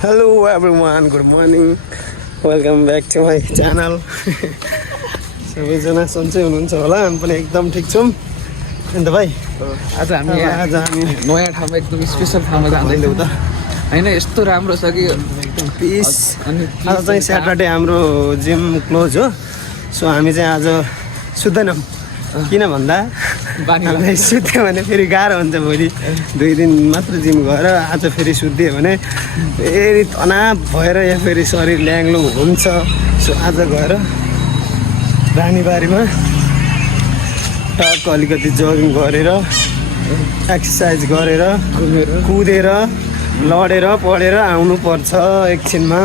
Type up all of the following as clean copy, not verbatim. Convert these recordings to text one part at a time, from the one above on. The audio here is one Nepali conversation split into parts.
Hello everyone, good morning. Welcome back to my channel. सबैजना सन्चै हुनुहुन्छ होला, हामी पनि एकदम ठिक छौँ। अन्त भाइ आज हामी नयाँ ठाउँमा एकदम स्पेसल ठाउँमा जाँदैछौँ त हैन। यस्तो राम्रो छ कि एकदम पिस। आज चाहिँ स्याटरडे हाम्रो जिम क्लोज हो, सो हामी चाहिँ आज सुत्दैनौँ। किन भन्दा हामीलाई सुत्यो भने फेरि गाह्रो हुन्छ। भोलि 2 दिन मात्र जिम गएर आज फेरि सुत्दियो भने फेरि तनाव भएर या फेरि शरीर ल्याङ्लो हुन्छ। सो आज गएर रानीबारीमा टक्क अलिकति जगिङ गरेर एक्सर्साइज गरेर कुदेर लडेर पढेर आउनुपर्छ एकछिनमा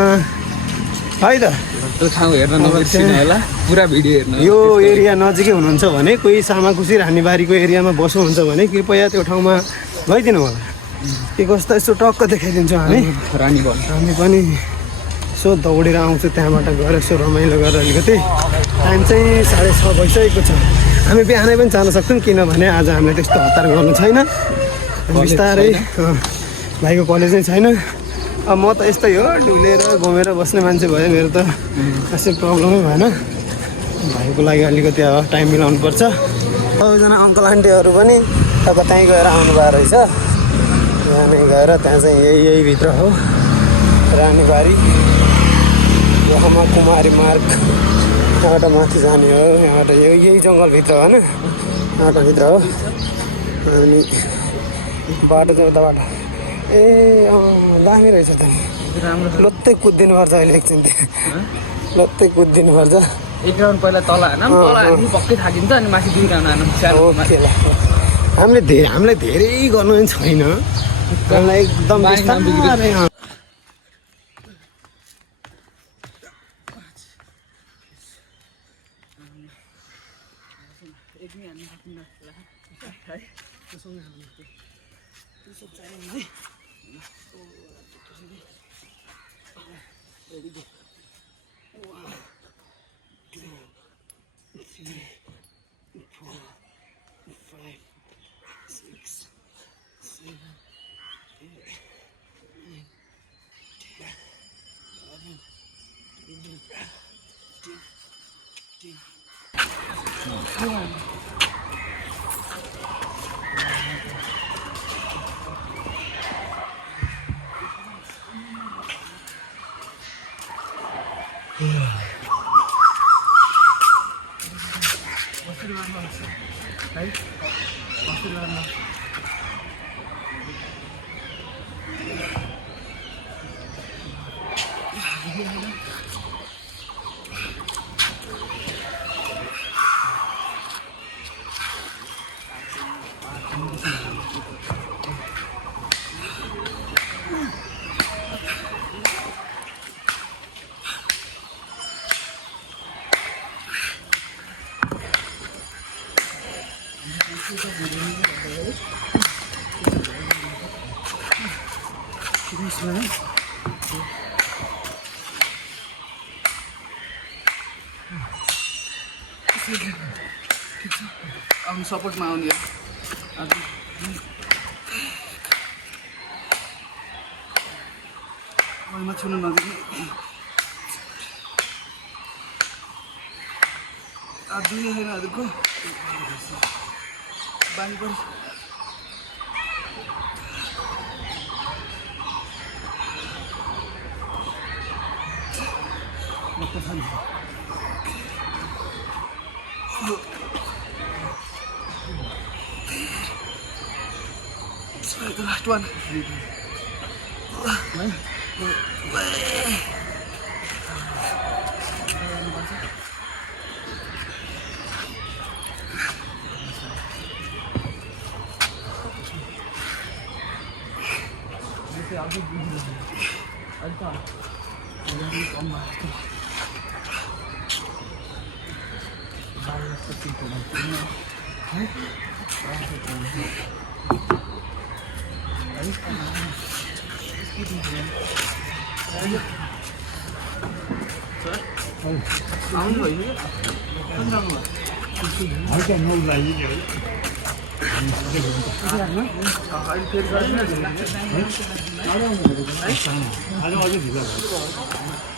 है त। त्यो ठाउँ हेर्न नबिर्सिनु होला, पुरा भिडियो हेर्नु। यो एरिया नजिकै हुनुहुन्छ भने, कोही सामाकुसी रानीबारीको एरियामा बस्नुहुन्छ भने कृपया त्यो ठाउँमा गइदिनु होला। के कस्तो यस्तो टक्क देखाइदिन्छौँ हामी। हामी पनि यसो दौडेर आउँछु त्यहाँबाट गएर यसो रमाइलो गरेर। अलिकति टाइम चाहिँ 6:30 भइसकेको छ। हामी बिहानै पनि जान सक्छौँ, किनभने आज हामीले त्यस्तो हतार गर्नु छैन। बिस्तारै भाइको कलेज नै छैन। अब म त यस्तै हो, डुलेर घुमेर बस्ने मान्छे भयो। मेरो त खासै प्रब्लमै भएन। भाइको लागि अलिकति अब टाइम मिलाउनु पर्छ। सबैजना अङ्कल आन्टीहरू पनि अब त्यहीँ गएर आउनुभएको रहेछ। बिहानै गएर त्यहाँ चाहिँ यही भित्र हो रानीबारी, ब्रह्मा कुमारी मार्ग। यहाँबाट माथि जाने हो, यहाँबाट यही जङ्गलभित्र हो होइन, यहाँबाट भित्र हो। अनि बाटो चाहिँ उताबाट दामी रहेछ त नि। लोत्तै कुदिदिनुपर्छ अहिले एकछिन, लोत्तै कुदिदिनुपर्छ। एक राउन्ड पहिला तल हान्नु पक्कै थाकिन्छ, अनि माथि 2 राउन्ड हान्नु। हामीलाई धेरै गर्नु छैन, हामीलाई एकदम बिस्तारै। आउनु सपोर्टमा आउने भुइँमा छुनु नदिने। दुई छैन हजुरको बानी पर्छ। The last one.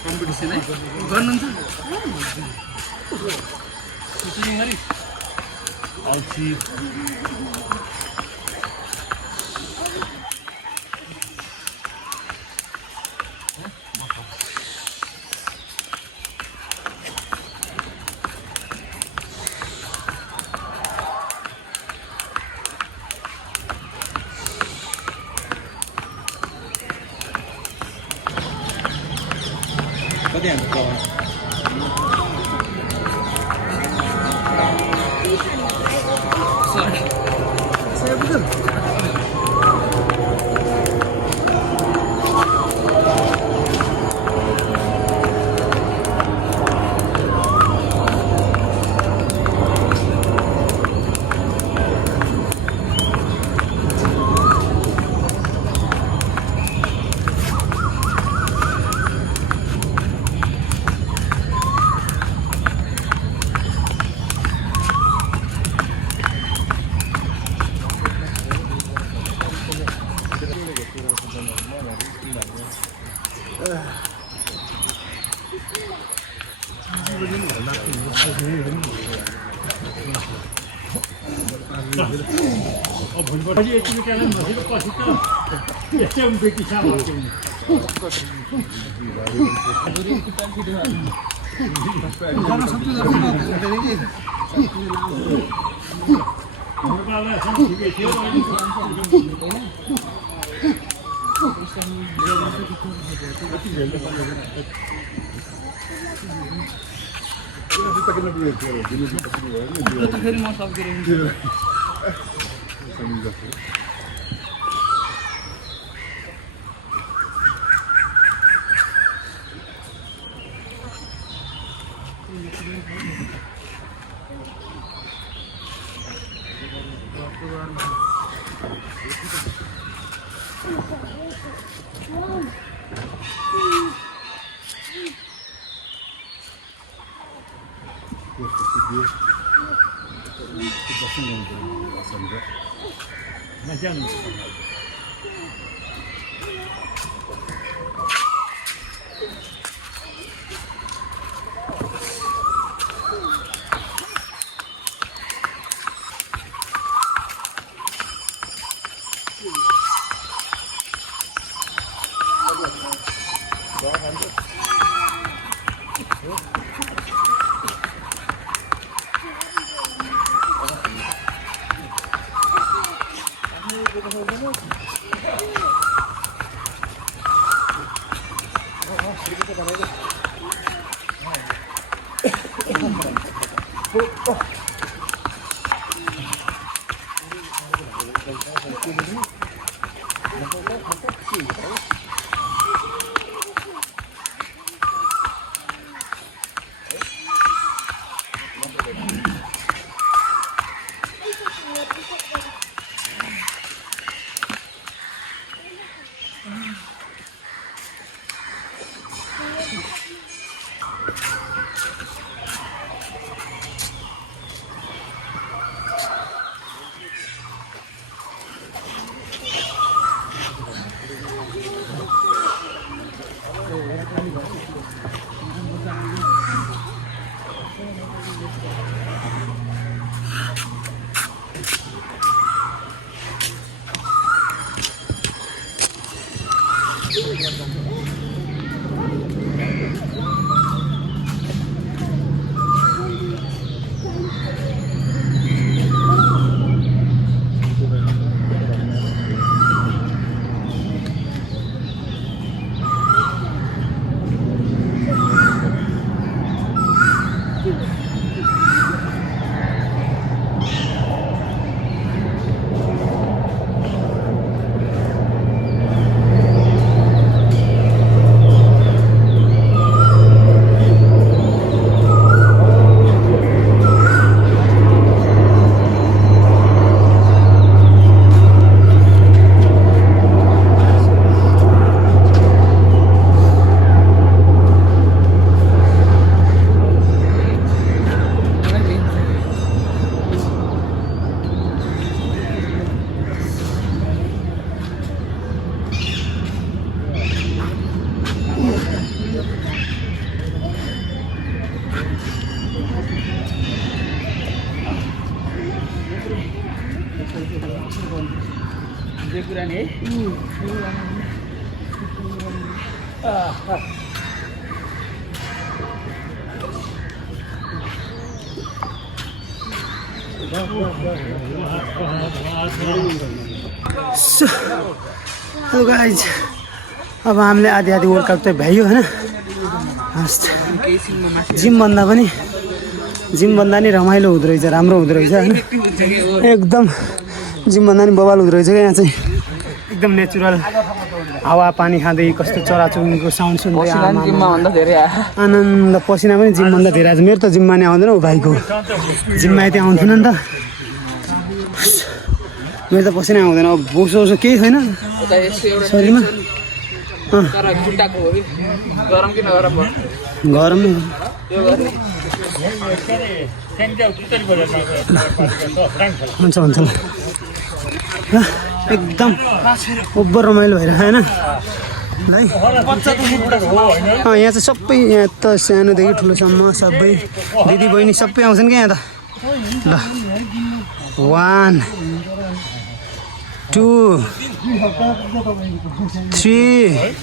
कम्पिटिसन है गर्नुहुन्छ कति हान्छ अझै यति ट्यालेन्ट भएपछि पछि त यस्तै उनको किसा भएको ठिकै थियो फेरि म सक्दिनँ पुरानी है So guys, अब हामीले आधी आधी वर्कआउट चाहिँ भ्याइयो होइन जिमभन्दा नि रमाइलो हुँदो रहेछ राम्रो हुँदो रहेछ होइन एकदम जिमभन्दा नि बवाल हुँदो रहेछ क्या यहाँ चाहिँ एकदम नेचुरल हावा पानी खाँदै कस्तो चराचुरुङ्गीको साउन्ड सुन्दै आनन्द पसिना पनि जिमभन्दा धेरै आएको छ मेरो त जिममा नि आउँदैन हो भाइको जिममा यति आउँथेन नि त मेरो त पसिना आउँदैन अब बोसो केही छैन शरीरमा गरम हुन्छ हुन्छ एकदम ओभर रमाइलो भइरहेको होइन है यहाँ चाहिँ सबै यहाँ त सानोदेखि ठुलोसम्म सबै दिदी बहिनी सबै आउँछन् क्या यहाँ त ल 1 2 3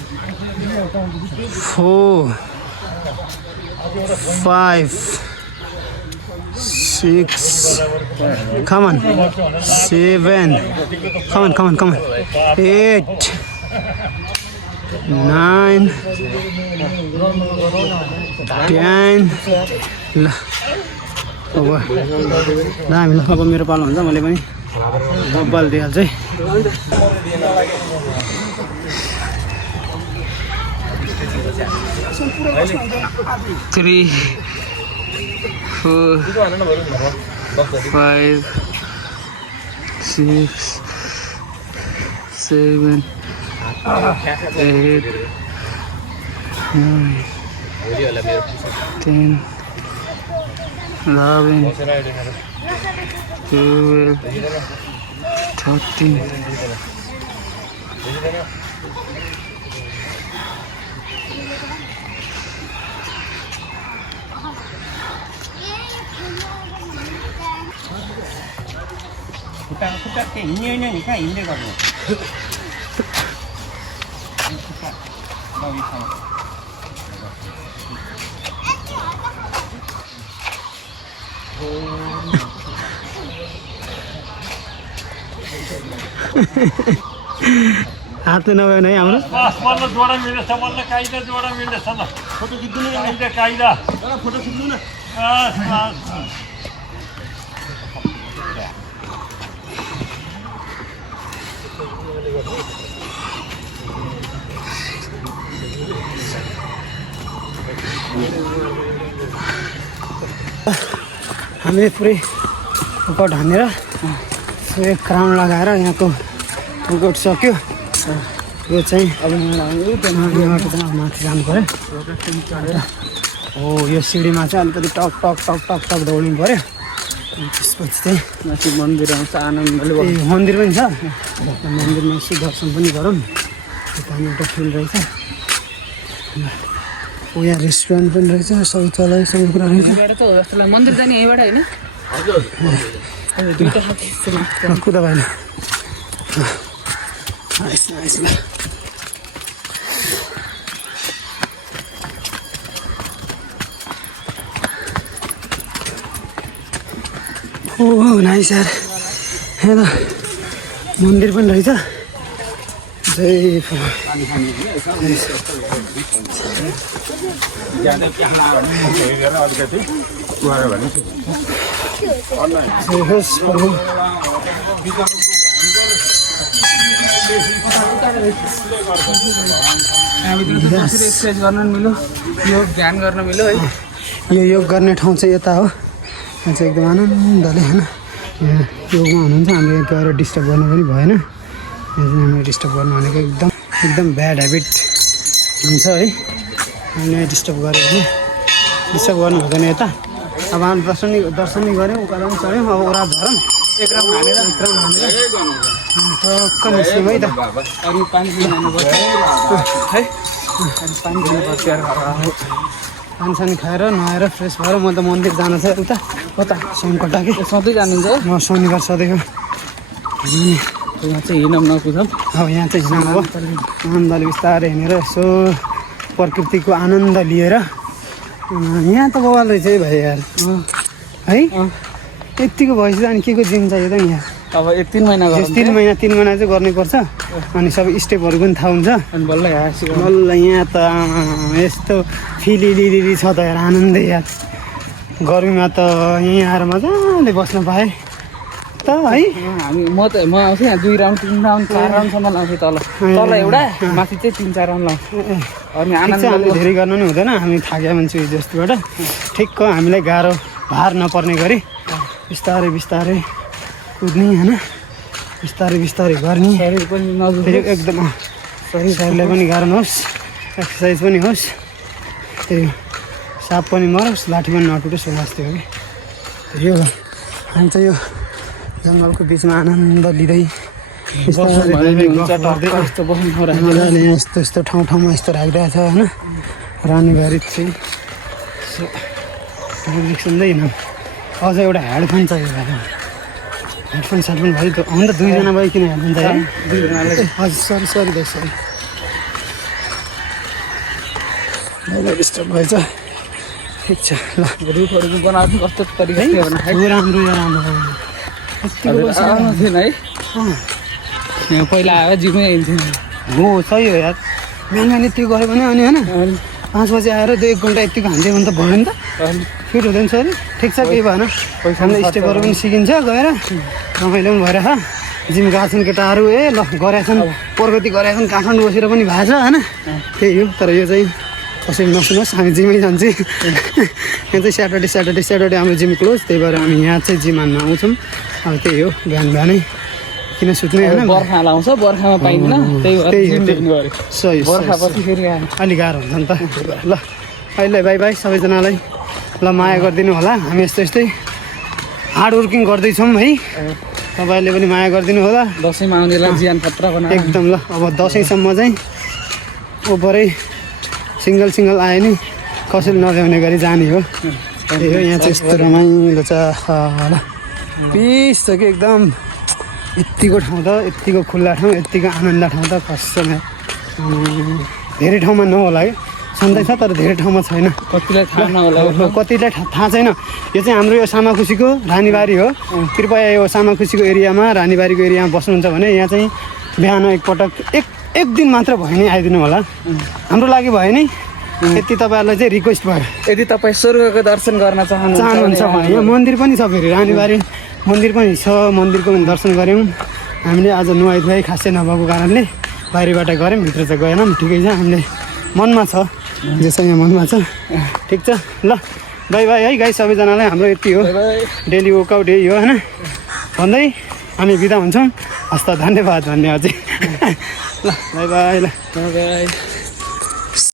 4 5 6 come on 7 come on 8 9 10 ल अब हामी ल अब मेरो पालो हुन्छ मैले पनि बल दिइहाल्छु है 3 4 5 6 7 8 9 10 11 12 13 खुट्टा के हिँड्ने होइन नि कहाँ हिँड्दै गर्नु हात नभए है हाम्रो जोडा मिल्दैछ मलाई काइदा जोडा मिल्दैछ ल फोटो खिच्नु न काइदा फोटो खिच्नु न हामीले पुरै वर्कआउट हानेर पुरै क्राउन लगाएर यहाँको वर्कआउट सक्यो यो चाहिँ अब माथि जानु पऱ्यो हो यो सिँढीमा चाहिँ अलिकति टक टक टक टक टक दौडिनु पऱ्यो त्यसपछि चाहिँ माथि मन्दिर आउँछ आनन्दले मन्दिर पनि छ मन्दिरमा यसो दर्शन पनि गरौँ त्यहाँ एउटा फिल्ड रहेछ यहाँ रेस्टुरेन्ट पनि रहेछ शौचालय सबै कुरा रहेछ मन्दिर जाने यहीँबाट होइन कुदा भएन नाइस नाइस नाइस यार यहाँ त मन्दिर पनि रहेछ जय एक्सर्साइज गर्न मिल्यो योग ध्यान गर्न मिल्यो है यो योग गर्ने ठाउँ चाहिँ यता हो यहाँ चाहिँ एकदम आनन्दले होइन यहाँ योगमा हुनुहुन्छ हामीले गएर डिस्टर्ब गर्नु पनि भएन यहाँ चाहिँ हामीले डिस्टर्ब गर्नु भनेको एकदम ब्याड हेबिट हुन्छ है हामीले डिस्टर्ब गऱ्यो भने डिस्टर्ब गर्नु हुँदैन यता अब हामी दर्शन गऱ्यौँ उकालो पनि चढ्यौँ अब ओरा झरौँ एक राउन्ड हानेर टक्क निस्क्यौँ है त अरू पानी खानुपर्छ है पानी दिनुपर्छ पानीसानी खाएर नुहाएर फ्रेस भएर म त मन्दिर जानु छ उता कता सङ्कटा कि सधैँ जानिन्छ म शनिबार सधैँको यहाँ चाहिँ हिँडौँ नकुदौँ। अब यहाँ चाहिँ हिँड्नु अब आनन्दले बिस्तारै हिँडेर यसो प्रकृतिको आनन्द लिएर यहाँ त बवाल रहेछ है भाइ यार है यतिको भएपछि त अनि के को जिम चाहियो त यहाँ अब 1-3 महिना गर्नु 3 महिना चाहिँ गर्नुपर्छ अनि सबै स्टेपहरू पनि थाहा हुन्छ अनि बल्ल हाँसी बल्ल यहाँ त यस्तो फिलिलिली छ त यार आनन्दै यार गर्मीमा त यहीँ आएर मजाले बस्न पाएँ त है म आउँथेँ यहाँ 2 राउन्ड 3 राउन्ड 4 राउन्डसम्म लाउँथेँ तल एउटा माथि चाहिँ 3-4 राउन्ड लाउँथेँ अनि हामीले धेरै गर्नु नि हुँदैन हामी थाक्या मान्छे जस्तोबाट ठिक्क हामीलाई गाह्रो भार नपर्ने गरी बिस्तारै बिस्तारै कुद्ने होइन बिस्तारै गर्ने शरीर पनि नजुर एकदम शरीरलाई पनि गाह्रो नहोस् एक्सर्साइज पनि होस् त्यही साप पनि मरोस् लाठी पनि नटुटोस् जस्तै हो कि यो हामी चाहिँ यो जङ्गलको बिचमा आनन्द लिँदै मजाले यस्तो यस्तो ठाउँमा यस्तो राखिरहेको छ होइन रानीबारी चाहिँ म्युजिक सुन्दै हिँडौँ अझ एउटा हेडफोन चाहियो भाइ हेडफोन सेडफोन भयो त अन्त 2 जना भयो किन हेडफोन चाहियो 2 जनाले हजुर सरी भाइ सरी डिस्टर्ब भएछ ठिक छ ल रुखहरू बनाएको कस्तो तरिकाले राम्रो या राम्रो आउनु थिएन है यहाँ पहिला आयो जिमै हिँड्थ्यो हो सही हो यार बिहान यतिको गऱ्यो भने अनि होइन 5 बजी आएर 1 घन्टा यतिको हान्थ्यो भने त भयो नि त फिट हुँदैन सरी ठिक छ केही भएन हामीले स्टेपहरू पनि सिकिन्छ गएर रमाइलो पनि भएर जिम गएको छन् केटाहरू ल गरेका छन् प्रगति गरेका छन् काठमाडौँ बसेर पनि भएको छ होइन त्यही हो तर यो चाहिँ कसैले नसुनोस् हामी जिमै जान्छौँ यहाँ चाहिँ स्याटरडे हाम्रो जिम क्लोज त्यही भएर हामी यहाँ चाहिँ जिम हान्न आउँछौँ अब त्यही हो बिहानै किन सुत्ने होइन बर्खा लाउँछ बर्खामा पाइँदैन त्यही सही बर्खापछि फेरि अलिक गाह्रो हुन्छ नि त त्यही भएर ल अहिले बाई बाई सबैजनालाई ल माया गरिदिनु होला हामी यस्तै हार्ड वर्किङ गर्दैछौँ है तपाईँहरूले पनि माया गरिदिनु होला दसैँमा आउनेलाई ज्यान खतरा बनाएर एकदम ल अब दसैँसम्म चाहिँ ओभरै सिङ्गल आयो नि कसैले नल्याउने गरी जाने हो त्यही हो यहाँ चाहिँ यस्तो रमाइलो छ ल पिस छ कि एकदम यत्तिको ठाउँ त यत्तिको खुल्ला ठाउँ यत्तिको आनन्द ठाउँ त कसम धेरै ठाउँमा नहोला है छँदै छ तर धेरै ठाउँमा छैन कतिलाई थाहा नहोला कतिलाई थाहा छैन यो चाहिँ हाम्रो यो सामाखुसीको रानीबारी हो कृपया यो सामाखुसीको एरियामा रानीबारीको एरियामा बस्नुहुन्छ भने यहाँ चाहिँ बिहान एकपटक एक दिन मात्र भयो नि आइदिनु होला हाम्रो लागि भयो नि यति तपाईँहरूलाई चाहिँ रिक्वेस्ट भयो यदि तपाईँ स्वर्गको दर्शन गर्न चाहनुहुन्छ भने यहाँ मन्दिर पनि छ फेरि रानीबारी मन्दिर पनि छ मन्दिरको पनि दर्शन गऱ्यौँ हामीले आज नुहाइ धुवाइ खासै नभएको कारणले बाहिरबाट गऱ्यौँ भित्र चाहिँ गएनौँ ठिकै छ हामीले मनमा छ जे छ यहाँ मनमा छ ठिक छ ल बाई बाई है गाई सबैजनालाई हाम्रो यति हो डेली वर्कआउट यही हो होइन भन्दै हामी बिदा हुन्छौँ हस्त धन्यवाद भन्ने अझै ल बाई बाई ल बाई